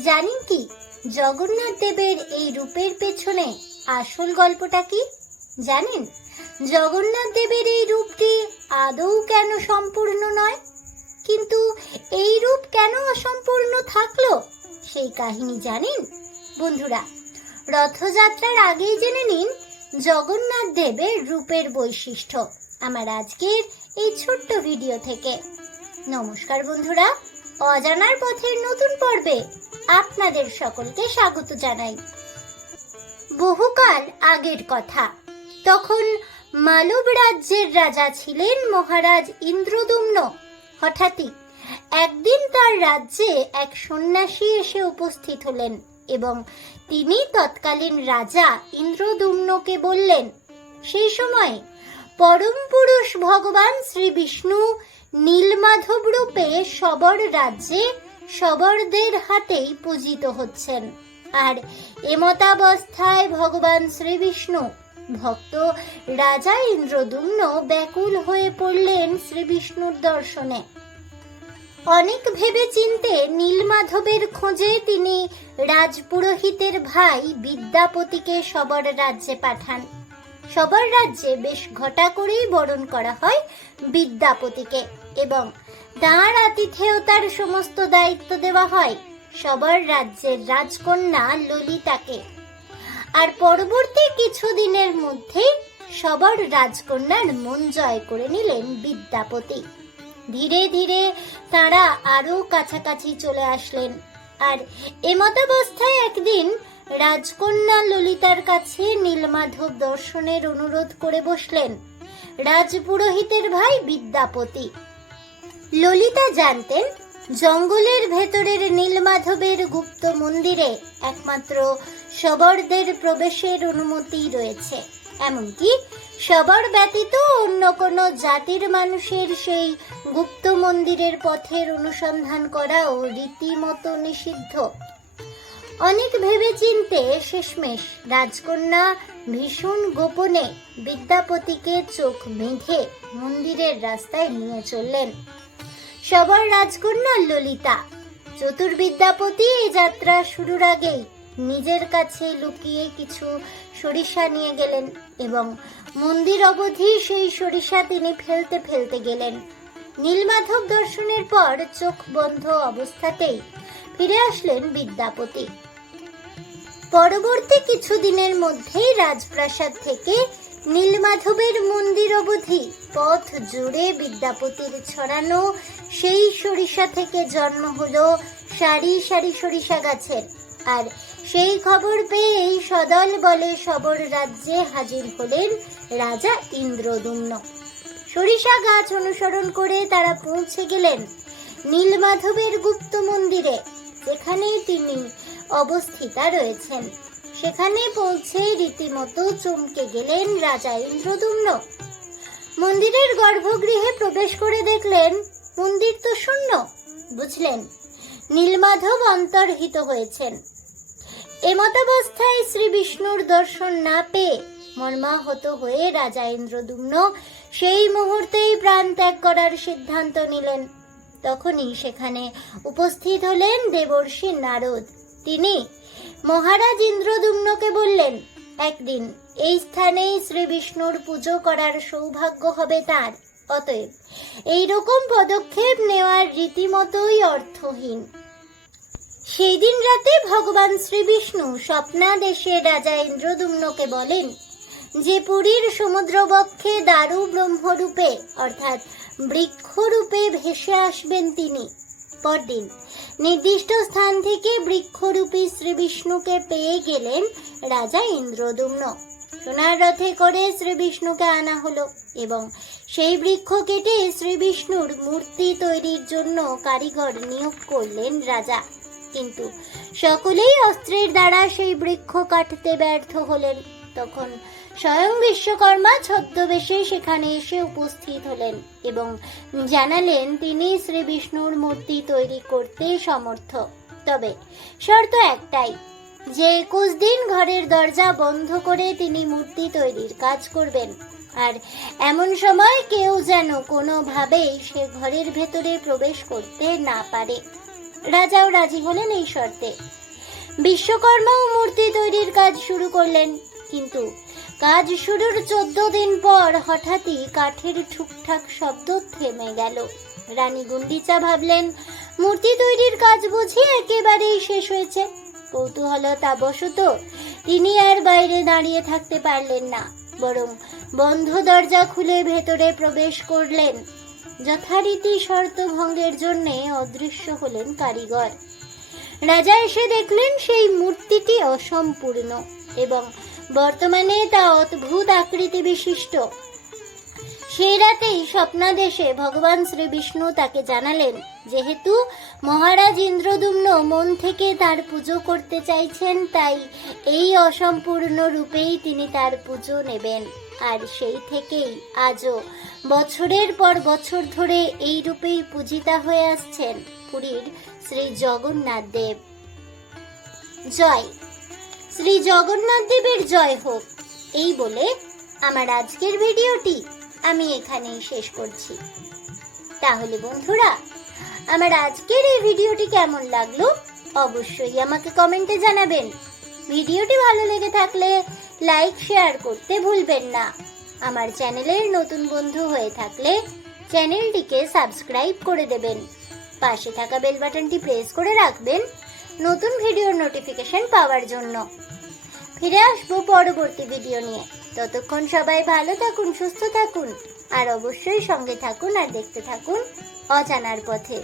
জানেন কি? জগন্নাথ দেবের এই রূপের পেছনে আসল গল্পটা কি? জানেন? জগন্নাথ দেবের এই রূপটি আদৌ কেন সম্পূর্ণ নয়? কিন্তু এই রূপ কেন অসম্পূর্ণ থাকল? সেই কাহিনী জানেন? বন্ধুরা, রথযাত্রার আগেই জেনে নিন জগন্নাথ দেবের রূপের বৈশিষ্ট্য আমার আজকের এই ছোট্ট ভিডিও থেকে। নমস্কার বন্ধুরা, অজানার পথের নতুন পর্বে আপনাদের সকলকে স্বাগত জানাই। বহুকাল আগের কথা, তখন মালব রাজ্যের রাজা ছিলেন মহারাজ ইন্দ্রদুম্ন। হঠাৎই একদিন তার রাজ্যে এক সন্ন্যাসী এসে উপস্থিত হলেন এবং তিনি তৎকালীন রাজা ইন্দ্রদুম্নকে বললেন, সেই সময় পরম পুরুষ ভগবান শ্রী বিষ্ণু নীলমাধব রূপে সবর রাজ্যে সবরদের হাতেই পূজিত হচ্ছেন। আর এমতাবস্থায় ভগবান শ্রীবিষ্ণু, ভক্ত রাজা ইন্দ্রদুম্ন ব্যাকুল হয়ে পড়লেন শ্রীবিষ্ণুর দর্শনে। অনেক ভেবে চিনতে নীলমাধবের খোঁজে তিনি রাজপুরোহিতের ভাই বিদ্যাপতিকে সবর রাজ্যে পাঠান। সবর রাজ্যে বেশ ঘটা করেই বরণ করা হয় বিদ্যাপতিকে এবং তাঁর আতিথেয়তার সমস্ত দায়িত্ব দেওয়া হয়। সবার রাজ্যের রাজকন্যা ললিতাকে। আর পরবর্তী কিছুদিনের মধ্যেই সবার রাজকন্যার মন জয় করে নিলেন বিদ্যাপতি। ধীরে ধীরে তারা আরও কাছাকাছি চলে আসলেন। আর এমতাবস্থায় একদিন রাজকন্যা ললিতার কাছে নীলমাধব দর্শনের অনুরোধ করে বসলেন। রাজপুরোহিতের ভাই বিদ্যাপতি। ললিতা জানতেন, জঙ্গলের ভেতরের নীলমাধবের গুপ্ত মন্দিরে একমাত্র সবরদের প্রবেশের অনুমতি রয়েছে। এমনকি সবর ব্যতীত অন্য কোনো জাতির মানুষের সেই গুপ্ত মন্দিরের পথের অনুসন্ধান করাও রীতিমতো নিষিদ্ধ। অনেক ভেবে চিনতে শেষমেশ রাজকন্যা ভীষণ গোপনে বিদ্যাপতিকে চোখ বেঁধে মন্দিরের রাস্তায় নিয়ে চললেন। সবার রাজকন্যা ললিতা। চতুর্বিদ্যাপতি এই যাত্রা শুরুর আগেই নিজের কাছে লুকিয়ে কিছু সরিষা নিয়ে গেলেন এবং মন্দির অবধি সেই সরিষা তিনি ফেলতে ফেলতে গেলেন। নীলমাধব দর্শনের পর চোখ বন্ধ অবস্থাতেই ফিরে আসলেন বিদ্যাপতি। পরবর্তী কিছুদিনের মধ্যেই রাজপ্রাসাদ থেকে নীলমাধবের মন্দির অবধি পথ জুড়ে বিদ্যাপতির ছড়ানো, সেই সরিষা থেকে জন্ম হলো সারি সারি সরিষা গাছের। আর সেই খবর পেয়ে এই সদল বলে সবর রাজ্যে হাজির হলেন রাজা ইন্দ্রদুম্ন। সরিষা গাছ অনুসরণ করে তারা পৌঁছে গেলেন নীলমাধবের গুপ্ত মন্দিরে যেখানে তিনি অবস্থিতা রয়েছেন। সেখানে পৌঁছে রীতিমতো চমকে গেলেন রাজা ইন্দ্রদুম্ন। মন্দিরের গর্ভগৃহে প্রবেশ করে দেখলেন মন্দির তো শূন্য, বুঝলেন? নীলমাধব অন্তর্হিত হয়েছেন। এমতাবস্থায় শ্রী বিষ্ণুর দর্শন না পেয়ে মর্মাহত হয়ে রাজা ইন্দ্রদুম্ন সেই মুহূর্তেই প্রাণ ত্যাগ করার সিদ্ধান্ত নিলেন। তখনই সেখানে উপস্থিত হলেন দেবর্ষি নারদ। তিনি মহারাজ ইন্দ্রদুম্নকে বললেন, একদিন এই স্থানেই শ্রী বিষ্ণুর পুজো করার সৌভাগ্য হবে তার। অতএব এই রকম পদক্ষেপ নেওয়ার রীতিমতোই অর্থহীন। সেই দিন রাতে ভগবান শ্রী বিষ্ণু স্বপ্নাদেশে রাজা ইন্দ্রদুম্নকে বলেন, যে পুরীর সমুদ্রবক্ষে দারু ব্রহ্মরূপে অর্থাৎ বৃক্ষরূপে ভেসে আসবেন তিনি। পরদিন নির্দিষ্ট স্থান থেকে বৃক্ষরূপী শ্রী বিষ্ণুকে পেয়ে গেলেন রাজা ইন্দ্রদুম্ন। সোনার রথে করে শ্রী বিষ্ণুকে আনা হলো এবং সেই বৃক্ষ কেটে শ্রী বিষ্ণুর মূর্তি তৈরির জন্য কারিগর নিয়োগ করলেন রাজা। কিন্তু সকলেই অস্ত্রের দ্বারা সেই বৃক্ষ কাটতে ব্যর্থ হলেন। তখন স্বয়ং বিশ্বকর্মা ছদ্মবেশে সেখানে এসে উপস্থিত হলেন এবং জানালেন তিনি শ্রী বিষ্ণুর মূর্তি তৈরি করতে সমর্থ। তবে শর্ত একটাই, যে একুশ দিন ঘরের দরজা বন্ধ করে তিনি মূর্তি তৈরির কাজ করবেন। আর এমন সময় কেউ যেন কোনোভাবেই সে ঘরের ভেতরে প্রবেশ করতে না পারে। রাজাও রাজি হলেন এই শর্তে। বিশ্বকর্মাও মূর্তি তৈরির কাজ শুরু করলেন, কিন্তু কাজ শুরুর চোদ্দ দিন পর হঠাৎই কাঠের ঠুকঠাক শব্দ থেমে গেল। রানী গুন্ডিচা ভাবলেন, মূর্তি তৈরির কাজ বুঝি একেবারেই শেষ হয়েছে। কৌতূহলতাবশত তিনি আর বাইরে দাঁড়িয়ে থাকতে পারলেন না, বরং বন্ধ দরজা খুলে ভেতরে প্রবেশ করলেন। যথারীতি শর্ত ভঙ্গের জন্য অদৃশ্য হলেন কারিগর। রাজা এসে দেখলেন সেই মূর্তিটি অসম্পূর্ণ এবং বর্তমানে তা অদ্ভুত আকৃতি বিশিষ্ট। সেই রাতেই স্বপ্নাদেশে ভগবান শ্রী বিষ্ণু তাকে জানালেন, যেহেতু মহারাজ ইন্দ্রদুম্ন মন থেকে তার পুজো করতে চাইছেন, তাই এই অসম্পূর্ণ রূপেই তিনি তার পুজো নেবেন। আর সেই থেকেই আজও বছরের পর বছর ধরে এই রূপেই পূজিতা হয়ে আসছেন পুরীর শ্রী জগন্নাথ দেব। জয়। শ্রী জগন্নাথ দেবের জয় হোক। এই বলে আমার আজকের ভিডিওটি আমি এখানেই শেষ করছি। তাহলে বন্ধুরা, আমার আজকের এই ভিডিওটি কেমন লাগল অবশ্যই আমাকে কমেন্টে জানাবেন। ভিডিওটি ভালো লেগে থাকলে লাইক, শেয়ার করতে ভুলবেন না। আমার চ্যানেলের নতুন বন্ধু হয়ে থাকলে চ্যানেলটিকে সাবস্ক্রাইব করে দেবেন। পাশে থাকা বেল বাটনটি প্রেস করে রাখবেন নতুন ভিডিওর নোটিফিকেশন পাওয়ার জন্য। ফিরে আসব পরবর্তী ভিডিও নিয়ে। ততক্ষণ সবাই ভালো থাকুন, সুস্থ থাকুন, আর অবশ্যই সঙ্গে থাকুন আর দেখতে থাকুন অজানার পথে।